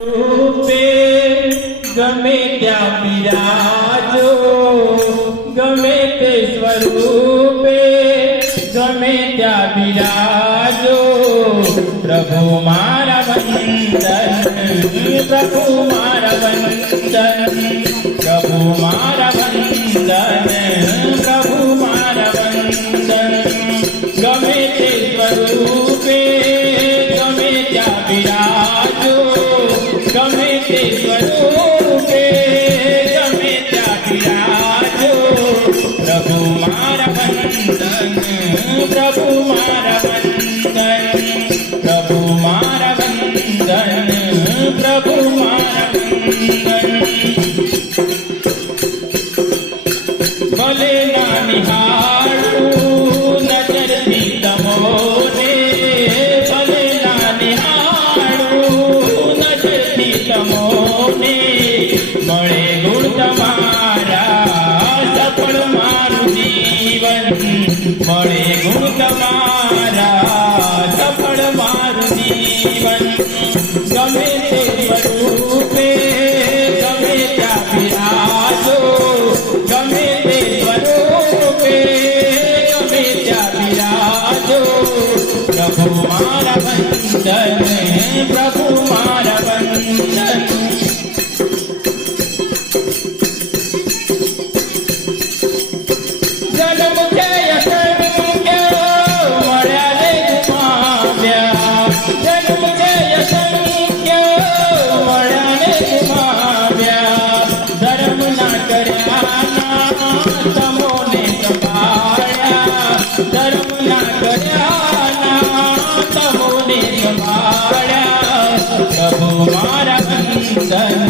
રૂપે ગમે ત્યાં બિરાજો, ગમે તે સ્વરૂપે ગમે ત્યાં બિરાજો. પ્રભુ મારા વંદન, પ્રભુ મારા વંદન, પ્રભુ મારા વંદન, પ્રભુ મારા વંદન. ગમે તે સ્વરૂપે ગમે ત્યાં બિરાજો, ગમે તે સ્વરૂપે ગમે ત્યાં બિરાજો. પ્રભુ મારા વંદન, પ્રભુ મારા વંદન, પ્રભુ મારા વંદન, પ્રભુ મારા વંદન. ભલે ના નિહાળું નજરથી તમોને, ભલે ના નિહાળું નજરથી તમોને. મળે ગુણ તમારા સફળ મારું જીવન, મળે ગુણ તમારા સફળ મારું જીવન. ગમે તે સ્વરૂપે ગમે ત્યાં બિરાજો, ગમે તે સ્વરૂપે ગમે ત્યાં બિરાજો. પ્રભુ મારા વંદન, પ્રભુ મારા વંદન. જન્મ છે અસંખ્ય મળ્યા ને ગુમાવ્યા, જન્મ છે અસંખ્ય મળ્યા ને ગુમાવ્યા. ધર્મ ના કર્યા ના તમોને સંભાળ્યા, ધર્મ ના કર્યા ના તમોને સંભાળ્યા. પ્રભુ મારા વંદન,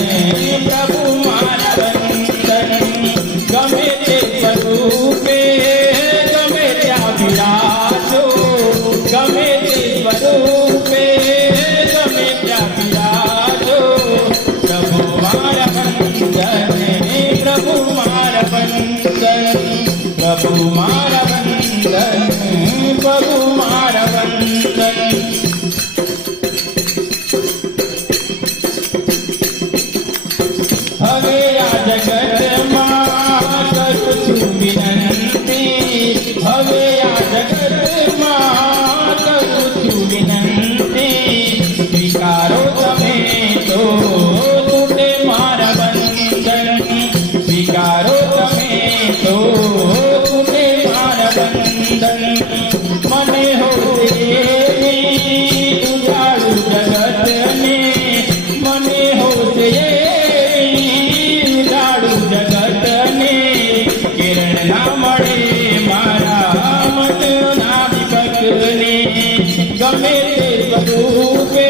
પ્રભુ મારા વંદન. ગમે તે સ્વરૂપે ગમે ત્યાં બિરાજો, ગમે તે સ્વરૂપે ગમે ત્યાં બિરાજો. પ્રભુ મારા વંદન, પ્રભુ મારા વંદન, પ્રભુ મારા વંદન, પ્રભુ મારા વંદન. હવે આ જગતમાં કરું છું વિનંતી, હવે આ જગતમાં કરું છું વિનંતી. સ્વીકારો તમે તો તૂટે મારા બંધન, સ્વીકારો તમે તો તૂટે મારા બંધન. મને હોશે ઉજાડું જગતને, મને હોશે ઉજાડું જગતને. કિરણ ના મળે મારા મનના વિપકને. ગમે તે સ્વરૂપે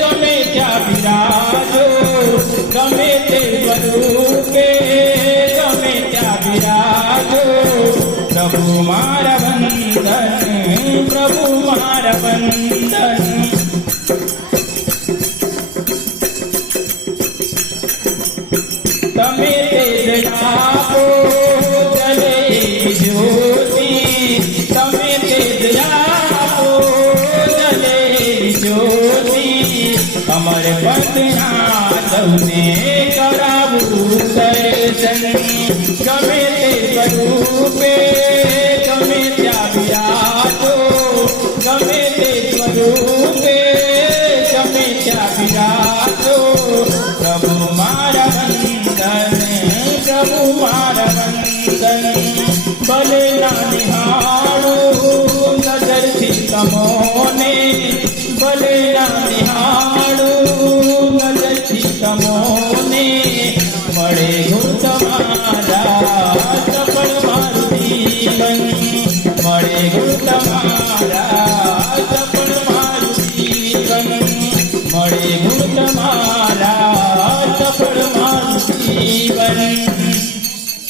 ગમે ત્યાં બિરાજો, ગમે તે સ્વરૂપે ગમે ત્યાં બિરાજો. પ્રભુ મારા વંદન, પ્રભુ મારા વંદન. તમે તેજ આપો જલે જ્યોતિ, તમે તેજ આપો જલે જ્યોતિ. અમર પદના સૌને કરાવું દર્શન. ગમે તે સ્વરૂપે ગમે ત્યાં બિરાજો, ગમે તે સ્વરૂપે